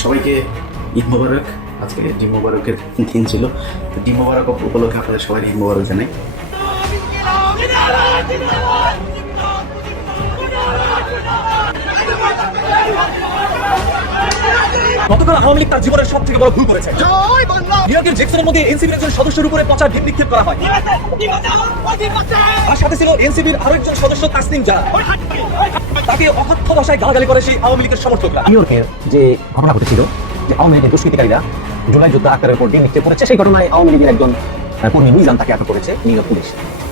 সবাইকে ঈদ মোবারক আজকে ডিম মোবারকের দিন ছিল ডিম মোবারক উপলক্ষে আপনাদের সবাই ঈদ মোবারক জানাই গতকাল আওয়ামী লীগ তার জীবনের সব থেকে বড় ভুল করেছে। নিউ ইয়র্কের জেকসনের মধ্যে এনসিবির একজন সদস্যের উপরে পচা ঢিপ নিক্ষেপ করা হয়। আর সাথে ছিল এনসিবির আরও একজন সদস্য তাসনিম জারা তাকে অকথ্য ভাষায় গালাগালি করে সেই আওয়ামী লীগের সমর্থকরা। নিউ ইয়র্কের যে ঘটনা ঘটেছিল যে আওয়ামী লীগের দুষ্কৃতিকারীরা জুলাই যুদ্ধ আক্তারের উপর ডিম নিক্ষেপ করেছে সেই ঘটনায় আওয়ামী লীগের একজন কর্মী মিজান তাকে আটক করেছে নিউ ইয়র্ক পুলিশ।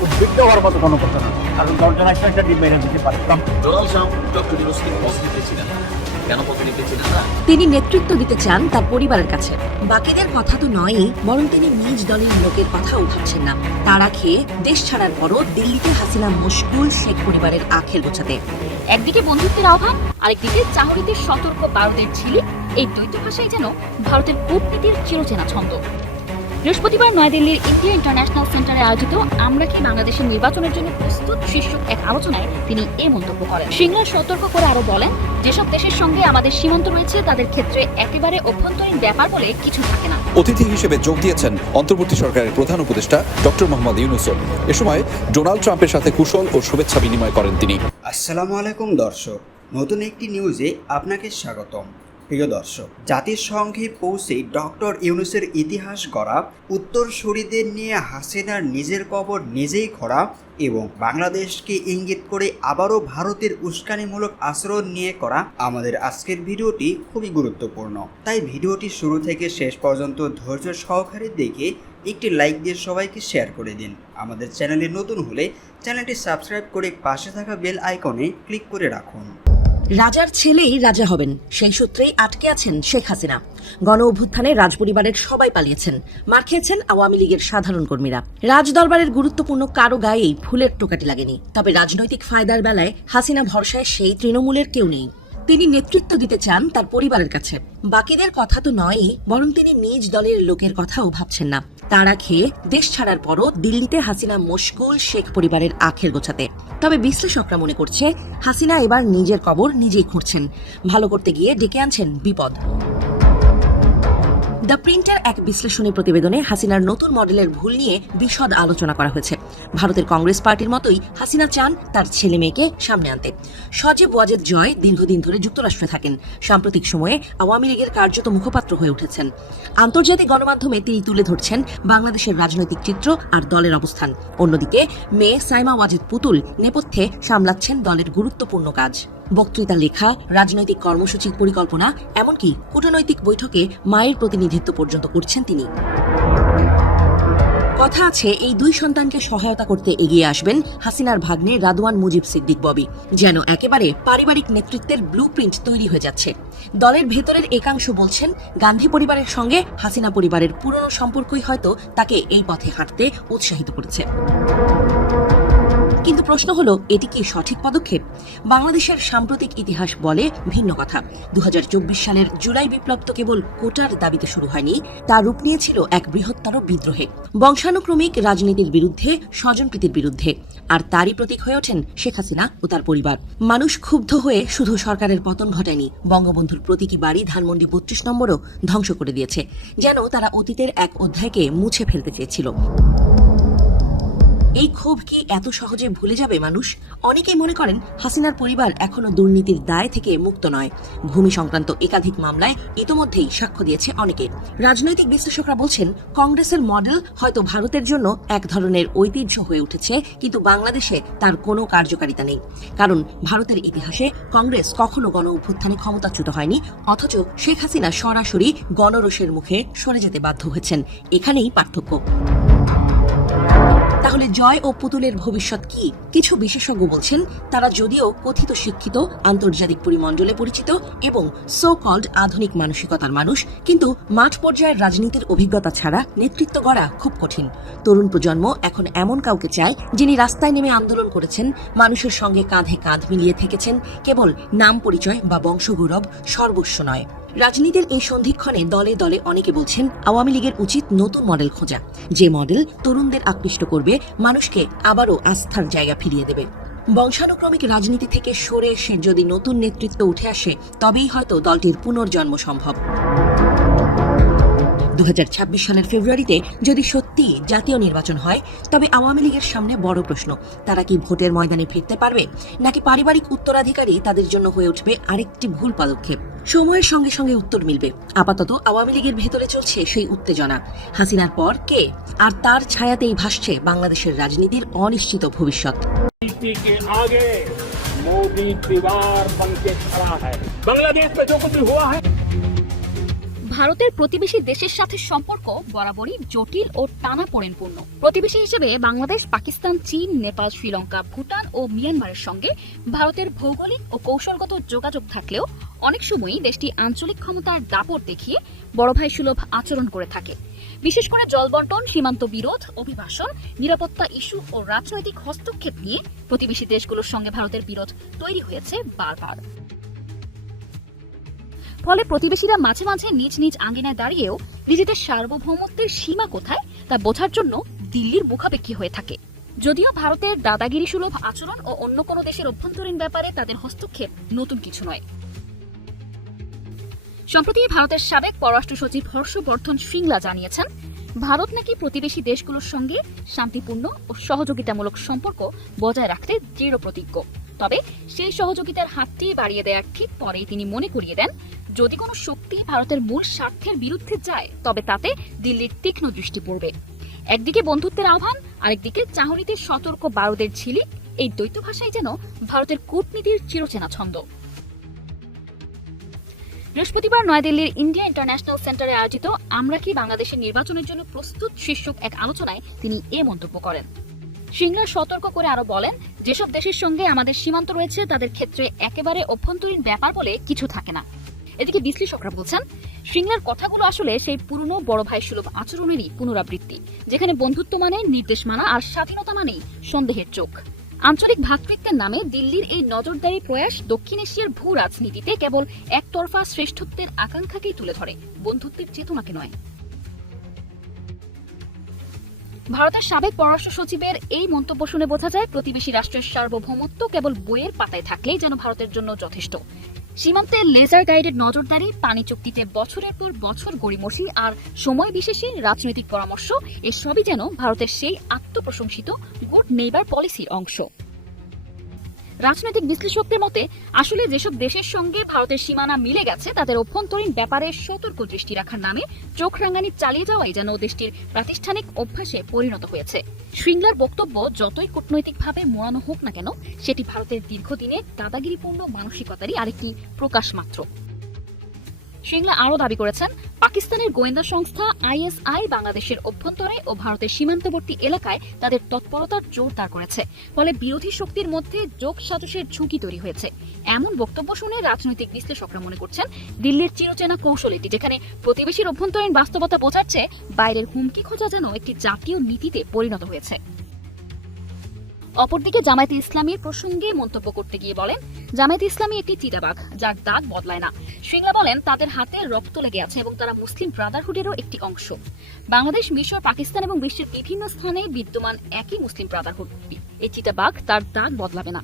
উদ্বিগ্ন হওয়ার মতো কোনো কথা না। কারণ দশজন আসলে একটা ডিম মেরে দিতে পারে। ডোনাল্ড ট্রাম্প ডক্টর ইউনুসকে পথ নিতেছিলেন কেন পথ নিতেছিলেন না? তিনি নেতৃত্ব দিতে চান তার পরিবারের কাছে। বাকিদের কথা তো নয়ই, বরং তিনি নিজ দলের লোকের কথা ভাবছেন না। তারা খেয়ে দেশ ছাড়ার পরও দিল্লিতে হাসিনা মুশকুল শেখ পরিবারের আখের গোছাতে। একদিকে বন্ধুত্বের অভাব, আরেকদিকে চাকরিতে সতর্ক বারুদের ঝিলিক। এই দ্বৈত ভাষাই যেন ভারতের কূটনীতির চিরচেনা ছন্দ। বৃহস্পতিবার নয়াদিল্লির ইন্ডিয়া ইন্টারন্যাশনাল সেন্টারে আয়োজিত আমরা কি বাংলাদেশের নির্বাচনের জন্য প্রস্তুত শীর্ষক এক আলোচনায় তিনি এ মন্তব্য করেন। সিংলা সতর্ক করে আরও বলেন যেসব দেশের সঙ্গে আমাদের সীমান্ত রয়েছে তাদের ক্ষেত্রে একেবারে অভ্যন্তরীণ ব্যাপার বলে কিছু থাকে না। অতিথি হিসেবে যোগ দিয়েছেন অন্তর্বর্তী সরকারের প্রধান উপদেষ্টা ডক্টর মোহাম্মদ ইউনুসও। এ সময় ডোনাল্ড ট্রাম্পের সাথে কুশল ও শুভেচ্ছা বিনিময় করেন তিনি। আসসালামু আলাইকুম দর্শক নতুন একটি নিউজে আপনাকে স্বাগতম। প্রিয় দর্শক জাতিসংঘে পৌঁছে ডক্টর ইউনুসের ইতিহাস গড়া উত্তরসূরিদের নিয়ে হাসিনার নিজের কবর নিজেই খরা এবং বাংলাদেশকে ইঙ্গিত করে আবারও ভারতের উস্কানিমূলক আচরণ নিয়ে করা আমাদের আজকের ভিডিওটি খুবই গুরুত্বপূর্ণ। তাই ভিডিওটি শুরু থেকে শেষ পর্যন্ত ধৈর্য সহকারে দেখে একটি লাইক দিয়ে সবাইকে শেয়ার করে দিন। আমাদের চ্যানেলে নতুন হলে চ্যানেলটি সাবস্ক্রাইব করে পাশে থাকা বেল আইকনে ক্লিক করে রাখুন। রাজার ছেলেই রাজা হবেন। সেই সূত্রেই আটকে আছেন শেখ হাসিনা। গণ অভ্যুত্থানে রাজপরিবারের সবাই পালিয়েছেন। মার খেয়েছেন আওয়ামী লীগের সাধারণ কর্মীরা। রাজদরবারের গুরুত্বপূর্ণ কারও গায়েই ফুলের টোকাটি লাগেনি। তবে রাজনৈতিক ফায়দার বেলায় হাসিনা ভরসায় সেই তৃণমূলের কেউ নেই। তিনি নেতৃত্ব দিতে চান তার পরিবারের কাছে। বাকিদের কথা তো নয়ই, বরং তিনি নিজ দলের লোকের কথাও ভাবছেন না। তারা খেয়ে দেশ ছাড়ার পরও দিল্লিতে হাসিনা মুশকুল শেখ পরিবারের আখের গোছাতে। তবে বিশ্লেষকরা মনে করছে, হাসিনা এবার নিজের কবর নিজেই খুঁড়ছেন। ভালো করতে গিয়ে ডেকে আনছেন বিপদ। দ্য প্রিন্টার এক বিশ্লেষণী প্রতিবেদনে হাসিনার নতুন মডেলের ভুল নিয়ে বিশদ আলোচনা করা হয়েছে। ভারতের কংগ্রেস পার্টির মতোই হাসিনা চান তার ছেলে মেয়েকে সামনে আনতে। সজীব ওয়াজেদ জয় দীর্ঘদিন ধরে যুক্তরাষ্ট্রে থাকেন। সাম্প্রতিক সময়ে আওয়ামী লীগের কার্যত মুখপাত্র হয়ে উঠেছেন। আন্তর্জাতিক গণমাধ্যমে তিনি তুলে ধরছেন বাংলাদেশের রাজনৈতিক চিত্র আর দলের অবস্থান। অন্যদিকে মেয়ে সাইমা ওয়াজেদ পুতুল নেপথ্যে সামলাচ্ছেন দলের গুরুত্বপূর্ণ কাজ। বক্তৃতা, লেখা, রাজনৈতিক কর্মসূচির পরিকল্পনা, এমনকি কূটনৈতিক বৈঠকে মায়ের প্রতিনিধিত্ব পর্যন্ত করছেন তিনি। কথা আছে, এই দুই সন্তানকে সহায়তা করতে এগিয়ে আসবেন হাসিনার ভাগ্নে রাদওয়ান মুজিব সিদ্দিক ববি, যেন একেবারে পারিবারিক নেতৃত্বের ব্লু তৈরি হয়ে যাচ্ছে। দলের ভেতরের একাংশ বলছেন, গান্ধী পরিবারের সঙ্গে হাসিনা পরিবারের পুরনো সম্পর্কই হয়তো তাকে এই পথে হাঁটতে উৎসাহিত করেছে। কিন্তু প্রশ্ন হলো, এটি কি সঠিক পদক্ষেপ? বাংলাদেশের সাম্প্রতিক ইতিহাস বলে ভিন্ন কথা। দু হাজার চব্বিশ সালের জুলাই বিপ্লব তো কেবল কোটার দাবিতে শুরু হয়নি, তা রূপ নিয়েছিল এক বৃহত্তর বিদ্রোহে। বংশানুক্রমিক রাজনীতির বিরুদ্ধে, স্বজনপ্রীতির বিরুদ্ধে। আর তারই প্রতীক হয়ে ওঠেন শেখ হাসিনা ও তার পরিবার। মানুষ ক্ষুব্ধ হয়ে শুধু সরকারের পতন ঘটায়নি, বঙ্গবন্ধুর প্রতীকী বাড়ি ধানমন্ডি বত্রিশ নম্বরও ধ্বংস করে দিয়েছে, যেন তারা অতীতের এক অধ্যায়কে মুছে ফেলতে চেয়েছিল। এই ক্ষোভ কি এত সহজে ভুলে যাবে মানুষ? অনেকেই মনে করেন হাসিনার পরিবার এখনও দুর্নীতির দায় থেকে মুক্ত নয়। ভূমি সংক্রান্ত একাধিক মামলায় ইতোমধ্যেই সাক্ষ্য দিয়েছে অনেকে। রাজনৈতিক বিশ্লেষকরা বলছেন, কংগ্রেসের মডেল হয়তো ভারতের জন্য এক ধরনের ঐতিহ্য হয়ে উঠেছে, কিন্তু বাংলাদেশে তার কোনো কার্যকারিতা নেই। কারণ ভারতের ইতিহাসে কংগ্রেস কখনো গণ অভ্যুত্থানে ক্ষমতাচ্যুত হয়নি, অথচ শেখ হাসিনা সরাসরি গণরোষের মুখে সরে যেতে বাধ্য হয়েছেন। এখানেই পার্থক্য। তাহলে জয় ও পুতুলের ভবিষ্যৎ কি? কিছু বিশেষজ্ঞ বলছেন, তারা যদিও কথিত শিক্ষিত, আন্তর্জাতিক পরিমণ্ডলে পরিচিত এবং সো কল্ড আধুনিক মানসিকতার মানুষ, কিন্তু মাঠ পর্যায়ের রাজনীতির অভিজ্ঞতা ছাড়া নেতৃত্ব গড়া খুব কঠিন। তরুণ প্রজন্ম এখন এমন কাউকে চায়, যিনি রাস্তায় নেমে আন্দোলন করেছেন, মানুষের সঙ্গে কাঁধে কাঁধ মিলিয়ে থেকেছেন, কেবল নাম পরিচয় বা বংশগৌরব সর্বস্ব নয়। রাজনীতির এই সন্ধিক্ষণে দলে দলে অনেকে বলছেন, আওয়ামী লীগের উচিত নতুন মডেল খোঁজা। যে মডেল তরুণদের আকৃষ্ট করবে, মানুষকে আবারও আস্থার জায়গা ফিরিয়ে দেবে। বংশানুক্রমিক রাজনীতি থেকে সরে এসে যদি নতুন নেতৃত্ব উঠে আসে, তবেই হয়তো দলটির পুনর্জন্ম সম্ভব। দু সালের ফেব্রুয়ারিতে যদি সত্যি জাতীয় নির্বাচন হয় তবে আওয়ামী লীগের সামনে বড় প্রশ্ন তারা কি ভোটের ময়দানে ফিরতে পারবে নাকি পারিবারিক উত্তরাধিকারী তাদের জন্য হয়ে উঠবে আরেকটি ভুল পদক্ষেপ সময়ের সঙ্গে সঙ্গে উত্তর মিলবে আপাতত আওয়ামী লীগের ভেতরে চলছে সেই উত্তেজনা হাসিনার পর কে আর তার ছায়াতেই ভাসছে বাংলাদেশের রাজনীতির অনিশ্চিত ভবিষ্যৎ नीति के आगे मोदी दीवार बन के खड़ा है बांग्लादेश में जो कुछ भी हुआ है ভারতের প্রতিবেশী দেশের সাথে সম্পর্ক বরাবরই জটিল ও টানা টানাপোড়েনপূর্ণ। প্রতিবেশী হিসেবে বাংলাদেশ, পাকিস্তান, চীন, নেপাল, শ্রীলঙ্কা, ভুটান ও মিয়ানমারের সঙ্গে ভারতের ভৌগোলিক ও কৌশলগত যোগাযোগ থাকলেও অনেক সময়ই দেশটি আঞ্চলিক ক্ষমতার দাপট দেখিয়ে বড় ভাই সুলভ আচরণ করে থাকে। বিশেষ করে জলবন্টন, সীমান্ত বিরোধ, অভিবাসন, নিরাপত্তা ইস্যু ও রাজনৈতিক হস্তক্ষেপ নিয়ে প্রতিবেশী দেশগুলোর সঙ্গে ভারতের বিরোধ তৈরি হয়েছে বারবার। ফলে প্রতিবেশীরা মাঝে মাঝে নিজ নিজ আঙ্গিনায় দাঁড়িয়েও নিজেদের সার্বভৌমত্বের সীমা কোথায় তা বোঝার জন্য দিল্লির মুখাপেক্ষী হয়ে থাকে। যদিও ভারতের দাদাগিরি সুলভ আচরণ ও অন্য কোনো দেশের অভ্যন্তরীণ ব্যাপারে তাদের হস্তক্ষেপ নতুন কিছু নয়। সম্প্রতি ভারতের সাবেক পররাষ্ট্র সচিব হর্ষবর্ধন শ্রিংলা জানিয়েছেন, ভারত নাকি প্রতিবেশী দেশগুলোর সঙ্গে শান্তিপূর্ণ ও সহযোগিতামূলক সম্পর্ক বজায় রাখতে দৃঢ় প্রতিজ্ঞ তবে সেই সহযোগিতার হাতটি বাড়িয়ে দেওয়ার ঠিক পরেই তিনি মনে করিয়ে দেন যদি কোনো শক্তি ভারতের মূল স্বার্থের বিরুদ্ধে যায়, তবে তাতে দিল্লির তীক্ষ্ণ দৃষ্টি পড়বে। একদিকে বন্ধুত্বের আহ্বান, আরেকদিকে চাহরিতে সতর্ক বারুদের ঝিলিক এই দ্বৈত ভাষাই যেন ভারতের কূটনীতির চিরচেনা ছন্দ। বৃহস্পতিবার নয়াদিল্লির ইন্ডিয়া ইন্টারন্যাশনাল সেন্টারে আয়োজিত আমরা কি বাংলাদেশের নির্বাচনের জন্য প্রস্তুত শীর্ষক এক আলোচনায় তিনি এ মন্তব্য করেন। সিংলা সতর্ক করে আরও বলেন, যেসব দেশের সঙ্গে আমাদের সীমান্ত রয়েছে, তাদের ক্ষেত্রে একেবারে অভ্যন্তরীণ ব্যাপার বলে কিছু থাকে না। এদিকে বিশ্লেষকরা বলছেন, সিংলার কথাগুলো আসলে সেই পুরনো বড় ভাই সুলভ আচরণেরই পুনরাবৃত্তি, যেখানে বন্ধুত্ব মানে নির্দেশ মানা আর স্বাধীনতা মানেই সন্দেহের চোখ। আঞ্চলিক ভ্রাতৃত্বের নামে দিল্লির এই নজরদারি প্রয়াস দক্ষিণ এশিয়ার ভূ রাজনীতিতে কেবল একতরফা শ্রেষ্ঠত্বের আকাঙ্ক্ষাকেই তুলে ধরে, বন্ধুত্বের চেতনাকে নয়। ভারতের সাবেক পররাষ্ট্র সচিবের এই মন্তব্য শুনে বোঝা যায়, প্রতিবেশী রাষ্ট্রের সার্বভৌমত্ব কেবল বইয়ের পাতায় থাকলেই যেন ভারতের জন্য যথেষ্ট। সীমান্তে লেজার গাইডের নজরদারি, পানি চুক্তিতে বছরের পর বছর গড়িমসি আর সময় বিশেষে রাজনৈতিক পরামর্শ, এসবই যেন ভারতের সেই আত্মপ্রশংসিত গুড নেইবার পলিসির অংশ। রাজনৈতিক বিশ্লেষকদের মতে, আসলে যেসব দেশের সঙ্গে ভারতের সীমানা মিলে গেছে, তাদের অভ্যন্তরীণ ব্যাপারে সতর্ক দৃষ্টি রাখার নামে চোখ রাঙানি চালিয়ে যাওয়াই যেন দেশটির প্রাতিষ্ঠানিক অভ্যাসে পরিণত হয়েছে। শৃঙ্গলার বক্তব্য যতই কূটনৈতিকভাবে মোড়ানো হোক না কেন, সেটি ভারতের দীর্ঘদিনের দাদাগিরিপূর্ণ মানসিকতারই আরেকটি প্রকাশ মাত্র সিংলা আরও দাবি করেছেন, পাকিস্তানের গোয়েন্দা সংস্থা আইএসআই বাংলাদেশের অভ্যন্তরে ও ভারতের সীমান্তবর্তী এলাকায় তাদের তৎপরতার জোরদার করেছে। ফলে বিরোধী শক্তির মধ্যে যোগ সাজসের ঝুঁকি তৈরি হয়েছে। এমন বক্তব্য শুনে রাজনৈতিক বিশ্লেষকরা মনে করছেন, দিল্লির চিরচেনা কৌশল এটি, যেখানে প্রতিবেশীর অভ্যন্তরীণ বাস্তবতা বোঝার চেয়ে বাইরের হুমকি খোঁজা যেন একটি জাতীয় নীতিতে পরিণত হয়েছে। অপরদিকে জামায়াতে ইসলামীর প্রসঙ্গে মন্তব্য করতে গিয়ে বলেন, জামায়াতে ইসলামী একটি চিতাবাঘ, যার দাগ বদলায় না। সিংলা বলেন, তাদের হাতে রক্ত লেগে আছে এবং তারা মুসলিম ব্রাদারহুডেরও একটি অংশ। বাংলাদেশ, মিশর, পাকিস্তান এবং বিশ্বের বিভিন্ন স্থানে বিদ্যমান একই মুসলিম ব্রাদারহুড। এই চিতাবাঘ তার দাগ বদলাবে না।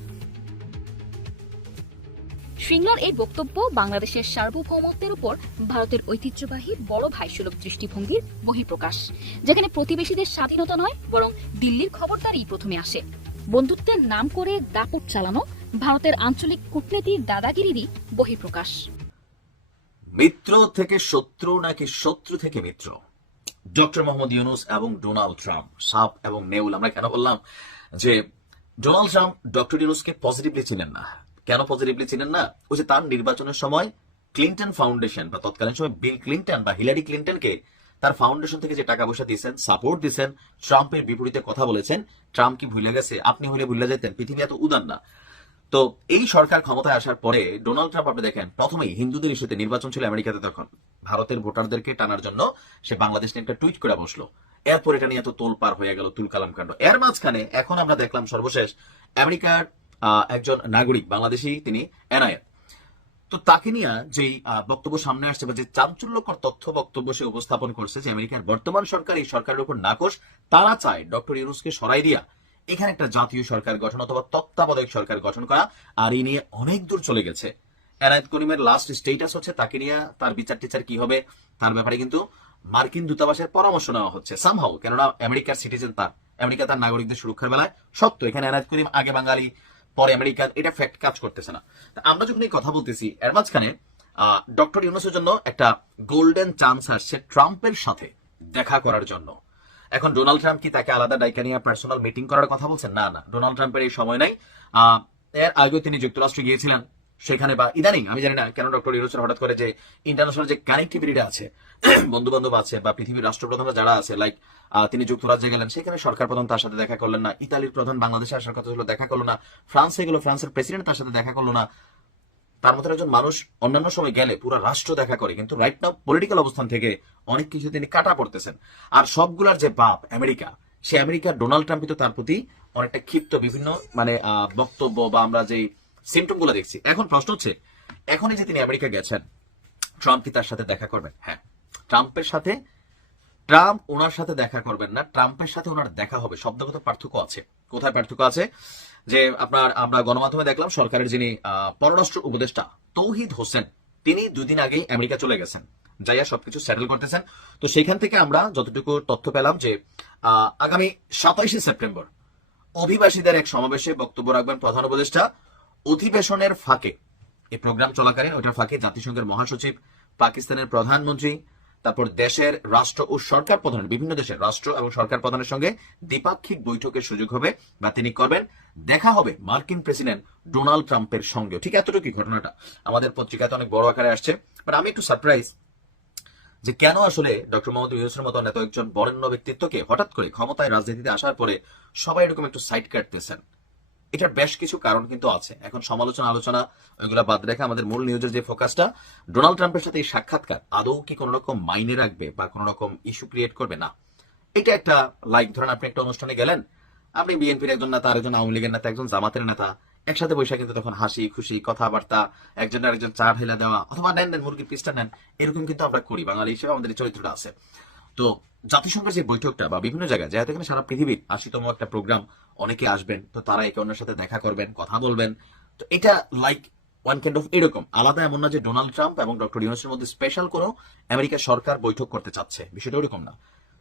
সিংলার এই বক্তব্য বাংলাদেশের সার্বভৌমত্বের উপর ভারতের ঐতিহ্যবাহী বড় ভাইসুলভ দৃষ্টিভঙ্গির বহিঃপ্রকাশ, যেখানে প্রতিবেশীদের স্বাধীনতা নয়, বরং দিল্লির খবরদারই প্রথমে আসে। বন্ধুত্বের নাম করে দাপট চালানো ভারতের আঞ্চলিক কূটনীতির দাদাগিরিরই বহিঃপ্রকাশ। মিত্র থেকে শত্রু নাকি শত্রু থেকে মিত্র? ডক্টর মোহাম্মদ ইউনুস এবং ডোনাল্ড ট্রাম্প সাপ এবং নেউল আমরা কেন বললাম? যে ডোনাল্ড ট্রাম্প, ডক্টর ইউনুসকে পজিটিভলি চিনেন না। কেন পজিটিভলি চিনেন না? ওই যে তার নির্বাচনের সময় ক্লিন্টন ফাউন্ডেশন বা তৎকালীন সময় বিল ক্লিন্টন বা হিলারি ক্লিন্টনকে তার ফাউন্ডেশন থেকে যে টাকা পয়সা দিয়েছেন সাপোর্ট দিয়েছেন, ট্রাম্পের বিপরীতে কথা বলেছেন, ট্রাম্প কি ভুলে গেছে? আপনি হলে ভুলে যেতেন, পৃথিবী এত উদার না। তো এই সরকার ক্ষমতায় আসার পরে ডোনাল্ড ট্রাম্প, আপনি দেখেন, প্রথমেই হিন্দুদের ইস্যুতে নির্বাচন ছিল আমেরিকাতে তখন। ভারতের ভোটারদেরকে টানার জন্য সে বাংলাদেশ নিয়ে একটা টুইট করে বসল। এরপর এটা নিয়ে এত তোল পার হয়ে গেল তুল কালাম কাণ্ড। এর মাঝখানে এখন আমরা দেখলাম সর্বশেষ আমেরিকার একজন নাগরিক, বাংলাদেশি তিনি এনআইএ তো তাকে নিয়ে যেই বক্তব্য সামনে আসছে বা যে চাঞ্চল্যকর তথ্য বক্তব্য সে উপস্থাপন করছে যে আমেরিকার বর্তমান সরকার, এই সরকারের উপর নাকশ তারা চায় ডক্টর ইউনুসকে সরাই দিয়া। এখানে একটা জাতীয় সরকার গঠন অথবা তত্ত্বাবধায়ক সরকার গঠন করা, আর এই নিয়ে অনেক দূর চলে গেছে। এনায়েত করিমের লাস্ট স্টেটাস হচ্ছে তাকে নিয়ে তার বিচার টিচার কি হবে, তার ব্যাপারে কিন্তু মার্কিন দূতাবাসের পরামর্শ নেওয়া হচ্ছে। সামহাও কেননা আমেরিকার সিটিজেন তার। আমেরিকা তার নাগরিকদের সুরক্ষার বেলায় সত্য। এখানে এনায়েত করিম আগে বাঙালি পরে আমেরিকা এটা ফ্যাক্ট কাজ করতেছে না। আমরা যখন এই কথা বলতেছি, এর মাঝখানে ডক্টর ইউনুসের জন্য একটা গোল্ডেন চান্স আসছে ট্রাম্পের সাথে দেখা করার জন্য। এখন ডোনাল্ড ট্রাম্প কি তাকে আলাদা ডাইকা নিয়ে পার্সোনাল মিটিং করার কথা বলছেন? না না। ডোনাল্ড ট্রাম্পের এই সময় নাই। এর আগেও তিনি যুক্তরাষ্ট্রে গিয়েছিলেন। সেখানে বা ইদানিং, আমি জানি না কেন ডক্টর ইউনুসের হঠাৎ করে যে ইন্টারন্যাশনাল যে কানেক্টিভিটিটা আছে বন্ধু বান্ধব আছে বা পৃথিবীর রাষ্ট্রপ্রধানরা যারা আছে লাইক তিনি যুক্তরাজ্যে গেলেন, সেখানে সরকার প্রধান তার সাথে দেখা করলেন না, ইতালির প্রধান বাংলাদেশে আসার কথা ছিল, দেখা করল না, ফ্রান্সে গেলো, ফ্রান্সের প্রেসিডেন্ট তার সাথে দেখা করল না। তার মতো একজন মানুষ অন্যান্য সময় গেলে, পুরো রাষ্ট্র দেখা করে, কিন্তু রাইট নাও পলিটিক্যাল অবস্থান থেকে অনেক কিছু তিনি কাটা পড়তেছেন। আর সবগুলার যে বাপ, আমেরিকা, সে আমেরিকা ডোনাল্ড ট্রাম্প তো তার প্রতি অনেকটা ক্ষিপ্ত, বিভিন্ন মানে বক্তব্য বা আমরা যে সিমটমগুলো দেখছি। এখন প্রশ্ন হচ্ছে এখনই যে তিনি আমেরিকা গেছেন, ট্রাম্প কি তার সাথে দেখা করবেন? হ্যাঁ। ট্রাম্পের সাথে, ট্রাম্প ওনার সাথে দেখা করবেন না। ট্রাম্পের সাথে ওনার দেখা হবে। শব্দগত পার্থক্য আছে। কোথায় পার্থক্য আছে? যে আপনার, আমরা গণমাধ্যমে দেখলাম, সরকারের যিনি পররাষ্ট্র উপদেষ্টা তৌহিদ হোসেন, তিনি দুদিন আগেই আমেরিকা চলে গেছেন। যাইয়া সবকিছু সেটেল করতেছেন। তো সেখান থেকে আমরা যতটুকু তথ্য পেলাম যে আগামী সাতাইশে সেপ্টেম্বর অভিবাসীদের এক সমাবেশে বক্তব্য রাখবেন প্রধান উপদেষ্টা। অধিবেশনের ফাঁকে। এই প্রোগ্রাম চলাকালীন ওইটার ফাঁকে জাতিসংঘের মহাসচিব, পাকিস্তানের প্রধানমন্ত্রী, তারপর দেশের রাষ্ট্র ও সরকার প্রধানের, বিভিন্ন দেশের রাষ্ট্র এবং সরকার প্রধানের সঙ্গে দ্বিপাক্ষিক বৈঠকের সুযোগ হবে বা তিনি করবেন। দেখা হবে মার্কিন প্রেসিডেন্ট ডোনাল্ড ট্রাম্পের সঙ্গে। ঠিক এতটুকুই ঘটনাটা। আমাদের পত্রিকাতে অনেক বড় আকারে আসছে। বাট আমি একটু সারপ্রাইজ যে কেন আসলে ডক্টর মোহাম্মদ ইউনুসের মতো এত একজন বরেণ্য ব্যক্তিত্বকে হঠাৎ করে ক্ষমতায় রাজনীতিতে আসার পরে সবাই এরকম একটু সাইড কাটতেছেন এটার বেশ কিছু কারণ কিন্তু আছে। এখন সমালোচনা, আলোচনা, ওইগুলা বাদ রেখে আমাদের মূল নিউজের যে ফোকাসটা ডোনাল্ড ট্রাম্পের সাথে এই সাক্ষাৎকার আদৌ কি কোনো রকম মাইনে রাখবে বা কোনো রকম ইস্যু ক্রিয়েট করবে? না। এটা একটা লাইক ধরেন আপনি একটা অনুষ্ঠানে গেলেন, আপনি বিএনপির একজন নেতা, আরেকজন আওয়ামী লীগের নেতা, একজন জামাতের নেতা, একসাথে বসে কিন্তু তখন হাসি, খুশি, কথাবার্তা, একজন আরেকজন চা ঢেলা দেওয়া, অথবা নেন নেন, মুরগির পিসটা নেন, এরকম কিন্তু আমরা করি। বাঙালি হিসেবে আমাদের চরিত্রটা আছে। তো জাতিসংঘের যে বৈঠকটা বা বিভিন্ন জায়গায়, যেহেতু এখানে সারা পৃথিবীর আশিতম একটা প্রোগ্রাম অনেকে আসবেন, তো তারা একে অন্যের সাথে দেখা করবেন, কথা বলবেন। তো এটা লাইক ওয়ান কাইন্ড অফ এরকম। আলাদা এমন না যে ডোনাল্ড ট্রাম্প এবং ডক্টর ইউনুসের মধ্যে স্পেশাল কোনো আমেরিকা সরকার বৈঠক করতে চাচ্ছে। বিষয়টা ওরকম না।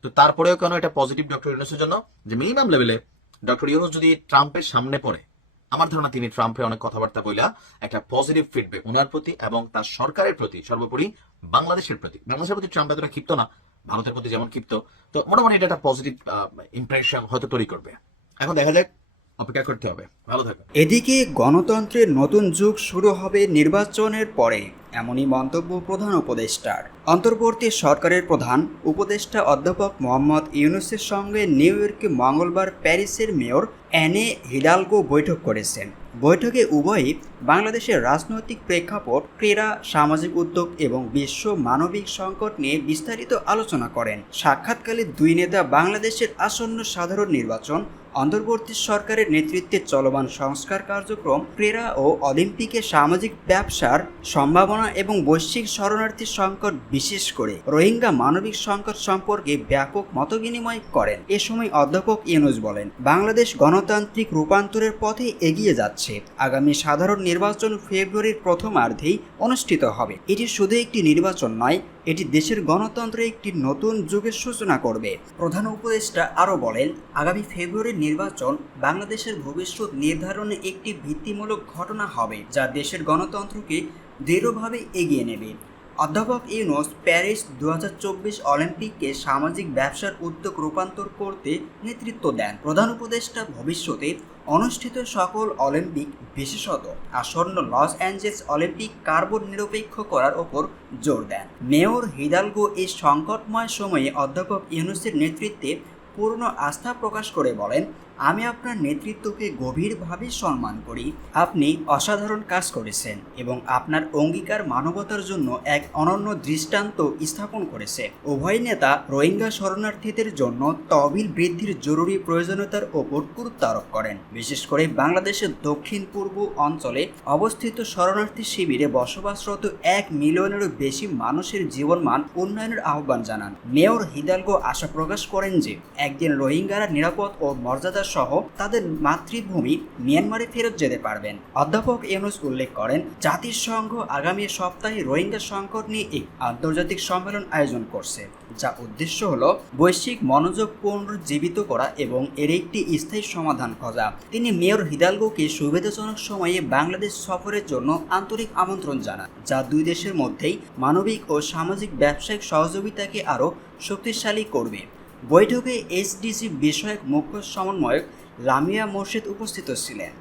তো তারপরেও কেন এটা পজিটিভ ডক্টর ইউনুসের জন্য? যে মিনিমাম লেভেলে ডক্টর ইউনুস যদি ট্রাম্পের সামনে পড়ে, আমার ধারণা তিনি ট্রাম্পের অনেক কথাবার্তা বইলা একটা পজিটিভ ফিডব্যাক ওনার প্রতি এবং তার সরকারের প্রতি, সর্বোপরি বাংলাদেশের প্রতি। বাংলাদেশের প্রতি ট্রাম্প এতটা ক্ষিপ্ত না, ভারতের প্রতি যেমন ক্ষিপ্ত, তো মোটামুটি এটা একটা পজিটিভ ইমপ্রেশন হয়তো তৈরি করবে। এখন দেখা যাক, অপেক্ষা করতে হবে। ভালো থাকবে এদিকে গণতন্ত্রের নতুন যুগ শুরু হবে নির্বাচনের পরে, এমনই মন্তব্য প্রধান উপদেষ্টার। অন্তর্বর্তী সরকারের প্রধান উপদেষ্টা অধ্যাপক মোহাম্মদ ইউনুসের সঙ্গে নিউ ইয়র্কে মঙ্গলবার প্যারিসের মেয়র অ্যানে হিডালগো বৈঠক করেছেন। বৈঠকে উভয়ই বাংলাদেশের রাজনৈতিক প্রেক্ষাপট, ক্রীড়া, সামাজিক উদ্যোগ এবং বিশ্ব মানবিক সংকট নিয়ে বিস্তারিত আলোচনা করেন। সাক্ষাৎকালে দুই নেতা বাংলাদেশের আসন্ন সাধারণ নির্বাচন অন্তর্বর্তী সরকারের নেতৃত্বে চলমান সংস্কার কার্যক্রম, ক্রীড়া ও অলিম্পিকে সামাজিক ব্যবসার সম্ভাবনা এবং বৈশ্বিক শরণার্থী সংকট বিশেষ করে রোহিঙ্গা মানবিক সংকট সম্পর্কে ব্যাপক মতবিনিময় করেন। এ সময় অধ্যাপক ইউনুস বলেন, বাংলাদেশ গণতান্ত্রিক রূপান্তরের পথে এগিয়ে যাচ্ছে। আগামী সাধারণ নির্বাচন ফেব্রুয়ারির প্রথমার্ধেই অনুষ্ঠিত হবে। এটি শুধু একটি নির্বাচন নয় এটি দেশের গণতন্ত্রে একটি নতুন যুগের সূচনা করবে। প্রধান উপদেষ্টা আরও বলেন, আগামী ফেব্রুয়ারির নির্বাচন বাংলাদেশের ভবিষ্যৎ নির্ধারণে একটি ভিত্তিমূলক ঘটনা হবে, যা দেশের গণতন্ত্রকে দৃঢ়ভাবে এগিয়ে নেবে। অধ্যাপক ইউনুস প্যারিস দু হাজার চব্বিশ অলিম্পিককে সামাজিক ব্যবসার উদ্যোগ রূপান্তর করতে নেতৃত্ব দেন। প্রধান উপদেষ্টা ভবিষ্যতে অনুষ্ঠিত সকল অলিম্পিক বিশেষত আসন্ন লস অ্যাঞ্জেলস অলিম্পিক কার্বন নিরপেক্ষ করার ওপর জোর দেন। মেয়র হিদালগো এই সংকটময় সময়ে অধ্যাপক ইউনুসের নেতৃত্বে পূর্ণ আস্থা প্রকাশ করে বলেন আমি আপনার নেতৃত্বকে গভীরভাবে সম্মান করি। আপনি অসাধারণ কাজ করেছেন এবং আপনার অঙ্গীকার মানবতার জন্য এক অনন্য দৃষ্টান্ত স্থাপন করেছে। উভয় নেতা রোহিঙ্গা শরণার্থীদের জন্য তহবিল বৃদ্ধির জরুরি প্রয়োজনীয়তার ওপর গুরুত্ব আরোপ করেন। বিশেষ করে বাংলাদেশের দক্ষিণ পূর্ব অঞ্চলে অবস্থিত শরণার্থী শিবিরে বসবাসরত এক মিলিয়নেরও বেশি মানুষের জীবনমান উন্নয়নের আহ্বান জানান। মেয়র হিদালগো আশা প্রকাশ করেন যে, একদিন রোহিঙ্গারা নিরাপদ ও মর্যাদা সহ তাদের মাতৃভূমি মিয়ানমারে ফেরত যেতে পারবেন। অধ্যাপক ইউনুস উল্লেখ করেন, জাতিসংঘ আগামী সপ্তাহে রোহিঙ্গা সংকট নিয়ে এক আন্তর্জাতিক সম্মেলন আয়োজন করছে যা উদ্দেশ্য হল বৈশ্বিক মনোযোগ পুনরুজ্জীবিত করা এবং এর একটি স্থায়ী সমাধান খোঁজা। তিনি মেয়র হিদালগোকে সুবিধাজনক সময়ে বাংলাদেশ সফরের জন্য আন্তরিক আমন্ত্রণ জানান, যা দুই দেশের মধ্যেই মানবিক ও সামাজিক ব্যবসায়িক সহযোগিতাকে আরও শক্তিশালী করবে। বৈঠকে এসডিসি বিষয়ক মুখ্য সমন্বয়ক লামিয়া মোর্শেদ উপস্থিত ছিলেন।